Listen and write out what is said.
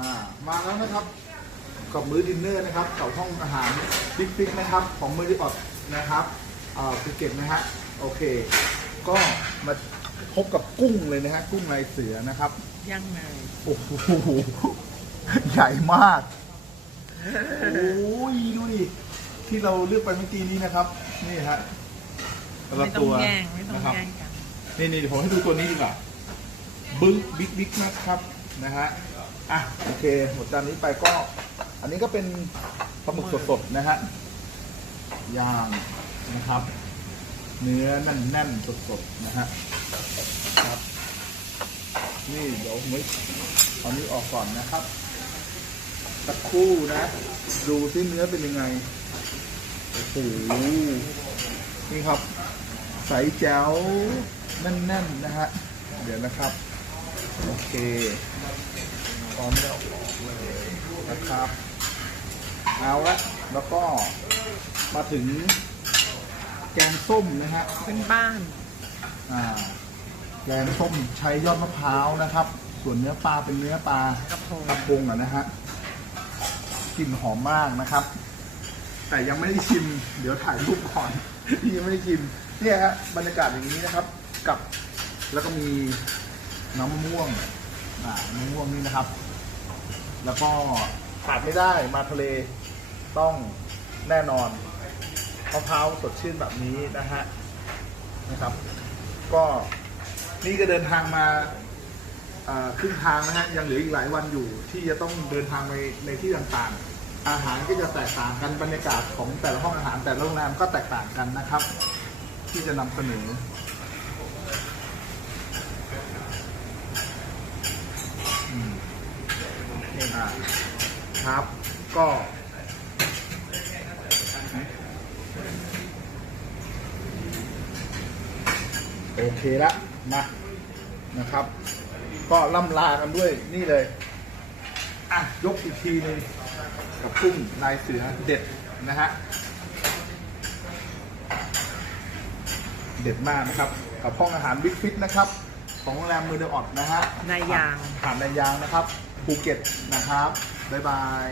อ่ามาแล้วนะครับ กับมื้อดินเนอร์นะครับกับห้องอาหารบิ๊กฟิกนะครับ ของมือที่ออดนะครับอ่าภูเก็ตนะฮะโอเค ก็มาพบกับกุ้งเลยนะฮะกุ้งลายเสือนะครับยังไงโอ้โหใหญ่มากโอ้ยดูดิที่เราเลือกไปเมื่อกี้นี้นะครับ นี่ฮะแต่ละไม่ต้อตังวแย่งไม่ต้องนะครับ แย่งกัน นี่นี่เดี๋ยวผมให้ดูตัวนี้ดีกว่าบึ้งบิ๊กบิ๊กนะครับนะฮะอ่ะโอเคหมดจานนี้ไปก็ อันนี้ก็เป็นปลาหมึกสดๆนะฮะย่างนะครับ เนื้อแน่นๆสดๆนะฮะครับ นี่เดี๋ยวผมเอานี้ออกก่อนนะครับสักครู่นะ ดูที่เนื้อเป็นยังไงโอ้โหนี่ครับ ใสแจ๋วแน่นๆนะฮะเดี๋ยวนะครับ โอเค ร้อมแล้วออกเลยนะครับ เอาละแล้วก็มาถึงแกงส้มนะฮะเป็นบ้านอ่าแกงส้มใช้ยอดมะพร้าวนะครับ ส่วนเนื้อปลาเป็นเนื้อปลากระพงกระพงอะนะฮะกลิ่นหอมมากนะครับ แต่ยังไม่ได้ชิม เดี๋ยวถ่ายรูปก่อนที่ยังไม่ได้ชิมเนี่ยฮะบรรยากาศอย่างนี้นะครับ กับแล้วก็มีน้ำมะม่วงอ่าน้ำมะม่วงนี่นะครับ แล้วก็ขาดไม่ได้มาทะเลต้องแน่นอนมะพร้าวสดชื่นแบบนี้นะฮะนะครับ ก็นี่ก็เดินทางมาครึ่งทางนะฮะยังเหลืออีกหลายวันอยู่ที่จะต้องเดินทางไปในที่ต่างๆ อาหารก็จะแตกต่างกันบรรยากาศของแต่ละห้องอาหารแต่ละโรงแรมก็แตกต่างกันนะครับ ที่จะนำเสนอมอ่า ครับก็โอเคละมานะครับ ก็ล่ำลากันด้วยนี่เลยอะยกอีกทีหนึงกับกุ้งลายเสือเด็ดนะฮะเด็ดมากนะครับ กับห้องอาหารบิ๊กฟิตนะครับ ของโรงแรมมือเดออดนะฮะนายยางผ่านนายยางนะครับ ภูเก็ตนะครับ บ๊ายบาย